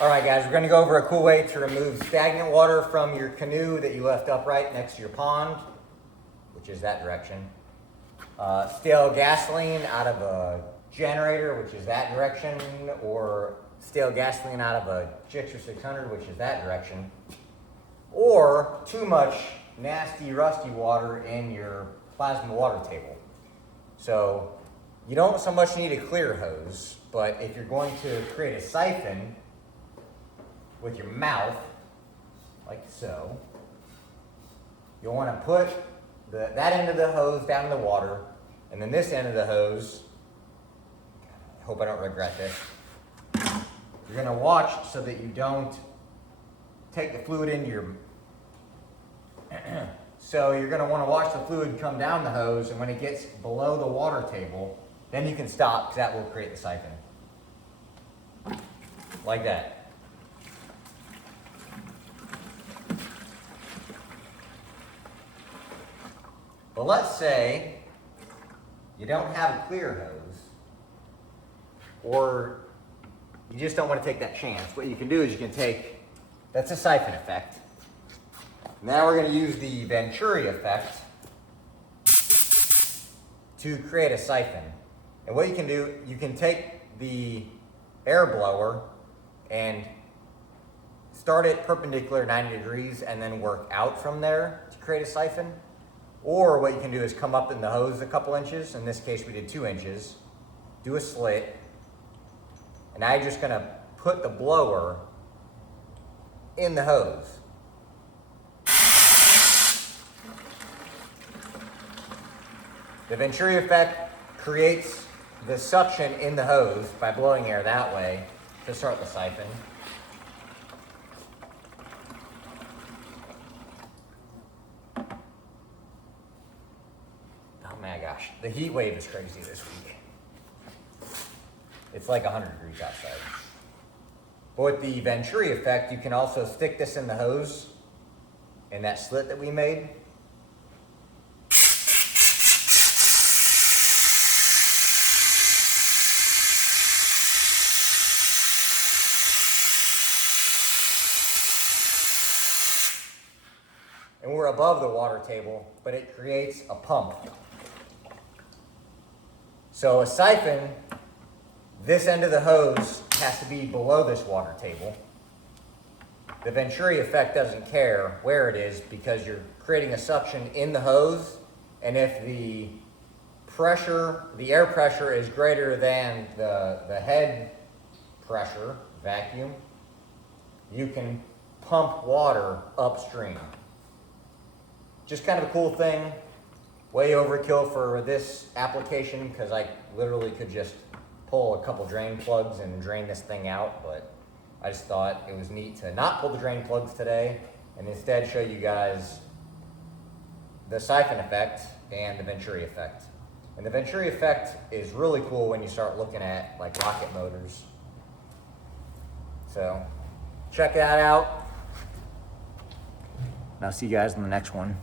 All right, guys, we're going to go over a cool way to remove stagnant water from your canoe that you left upright next to your pond, which is that direction. Stale gasoline out of a generator, which is that direction, or stale gasoline out of a Gixxer 600, which is that direction, or too much nasty, rusty water in your plasma water table. So you don't so much need a clear hose, but if you're going to create a siphon with your mouth, like so, you'll want to put that end of the hose down in the water, and then this end of the hose, I hope I don't regret this, you're going to watch so that you don't take the fluid into your so you're going to want to watch the fluid come down the hose, and when it gets below the water table, then you can stop, because that will create the siphon. Like that. But let's say you don't have a clear hose, or you just don't want to take that chance. What you can do is you can take, that's a siphon effect. Now we're going to use the Venturi effect to create a siphon. And what you can do, you can take the air blower and start it perpendicular 90 degrees and then work out from there to create a siphon. Or what you can do is come up in the hose a couple inches. In this case, we did 2 inches. Do a slit. And now you're just going to put the blower in the hose. The Venturi effect creates the suction in the hose by blowing air that way to start the siphon. Oh my gosh, the heat wave is crazy this week. It's like 100 degrees outside. But with the Venturi effect, you can also stick this in the hose in that slit that we made. And we're above the water table, but it creates a pump. So a siphon, this end of the hose has to be below this water table. The Venturi effect doesn't care where it is, because you're creating a suction in the hose, and if the air pressure is greater than the head pressure, vacuum, you can pump water upstream. Just kind of a cool thing. Way overkill for this application, because I literally could just pull a couple drain plugs and drain this thing out, but I just thought it was neat to not pull the drain plugs today and instead show you guys the siphon effect and the Venturi effect. And the Venturi effect is really cool when you start looking at like rocket motors. So check that out. And I'll see you guys in the next one.